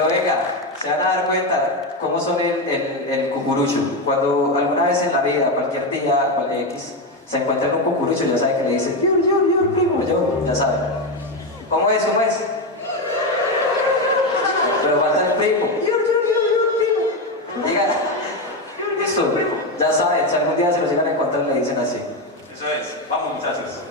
Pero venga, se van a dar cuenta cómo son el cucurucho. Cuando alguna vez en la vida, cualquier día, X, se encuentran un cucurucho, ya saben que le dicen, yo, primo, yo, ya saben. ¿Cómo es? ¿Cómo es? Pero falta el primo. Yo, primo. Diga, listo, ya saben, si algún día se lo llegan a encontrar, le dicen así. Eso es. Vamos, muchachos.